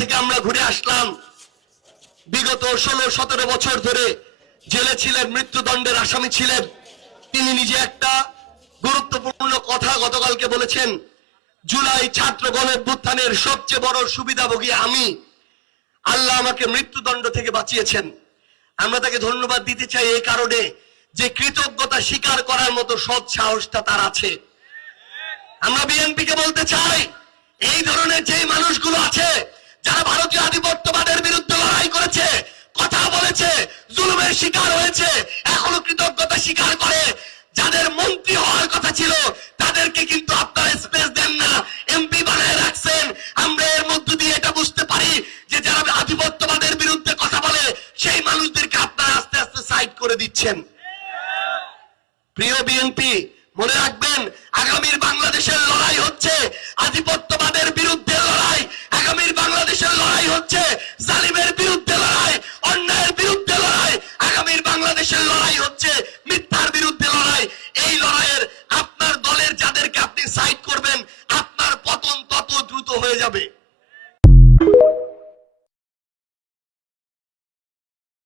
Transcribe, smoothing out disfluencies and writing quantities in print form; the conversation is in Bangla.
থেকে আমরা ঘুরে আসলাম। বিগত 16-17 বছর ধরে জেলে ছিলেন, মৃত্যুদণ্ডের আসামি ছিলেন। তিনি নিজে একটা গুরুত্বপূর্ণ কথা গতকালকে বলেছেন, জুলাই ছাত্র গণঅভ্যুত্থানের সবচেয়ে বড় সুবিধাভোগী আমি, আল্লাহ আমাকে মৃত্যুদণ্ড থেকে বাঁচিয়েছেন। আমরা তাকে ধন্যবাদ দিতে চাই এই কারণে যে কৃতজ্ঞতা স্বীকার করার মতো সৎ সাহসটা তার আছে। আমরা বিএনপিকে বলতে চাই, এই ধরনের যে মানুষগুলো আছে যারা ভারতীয় আধিপত্যবাদের বিরুদ্ধে লড়াই করেছে, কথা বলেছে, জুলুমের শিকার হয়েছে, এখনো কৃতজ্ঞতা স্বীকার করে, যাদের মন্ত্রী হওয়ার কথা ছিল তাদেরকে কিন্তু আপনারা স্পেস দেন না, এমপি বানায় রাখছেন। আমরা এর মধ্য দিয়ে এটা বুঝতে পারি যে যারা আধিপত্যবাদের বিরুদ্ধে কথা বলে সেই মানুষদেরকে আপনারা আস্তে আস্তে সাইড করে দিচ্ছেন। প্রিয় বিএনপি, মনে রাখবেন, আগামীর বাংলাদেশের লড়াই হচ্ছে আধিপত্যবাদের বিরুদ্ধে লড়াই। আগামীর বাংলাদেশের লড়াই হচ্ছে জালিমের বিরুদ্ধে লড়াই, অন্যায়ের বিরুদ্ধে লড়াই। আগামীর বাংলাদেশের লড়াই হচ্ছে মিথ্যার বিরুদ্ধে লড়াই। এই লড়াইয়ের আপনার দলের যাদেরকে আপনি সাইড করবেন, আপনার পতন তত দ্রুত হয়ে যাবে।